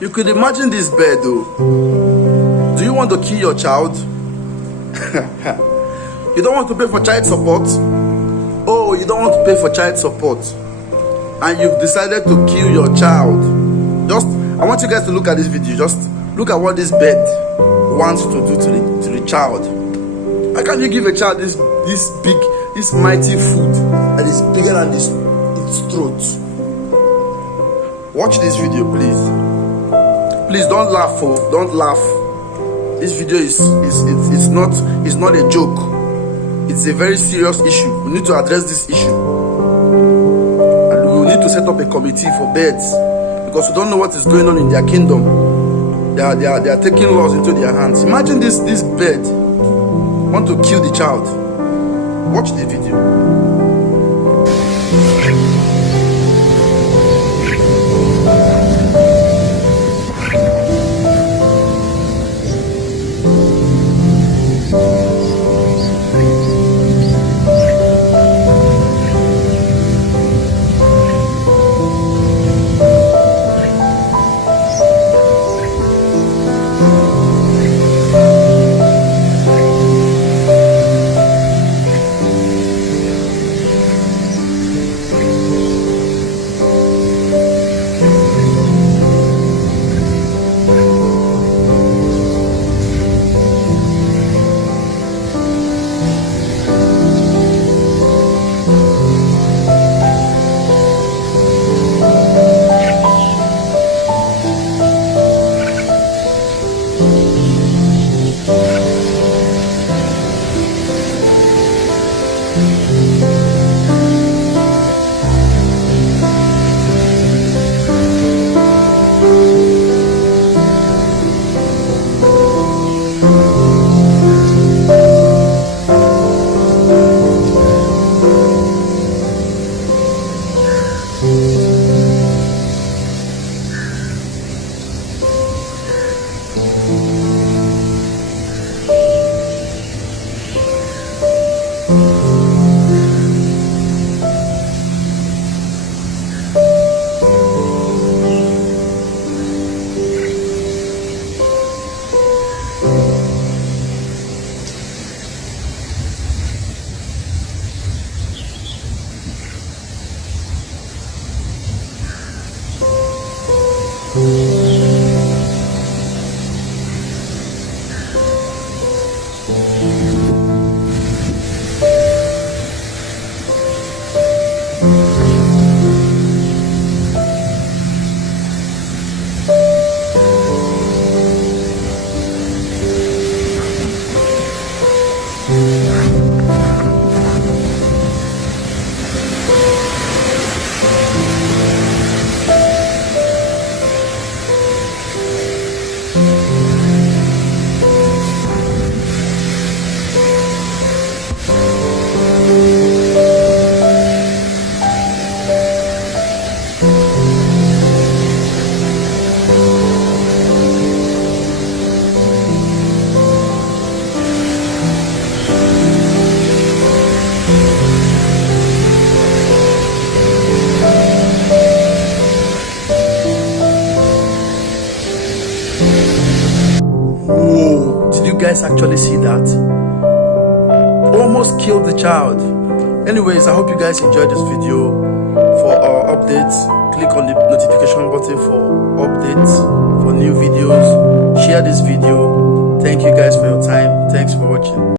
You could imagine this bed though. Do you want to kill your child? You don't want to pay for child support? Oh, you don't want to pay for child support, and you've decided to kill your child. I want you guys to look at this video. Just look at what this bed wants to do to the child. How can you give a child this big, this mighty food that is bigger than its throat? Watch this video, please. Please don't laugh, oh, don't laugh. This video is not a joke. It's a very serious issue. We need to address this issue, and we will need to set up a committee for beds, because we don't know what is going on in their kingdom. They are taking laws into their hands. Imagine this bed want to kill the child. Watch the video. Guys actually see that? Almost killed the child. Anyways, I hope you guys enjoyed this video. For our updates, click on the notification button for updates, for new videos. Share this video. Thank you guys for your time. Thanks for watching.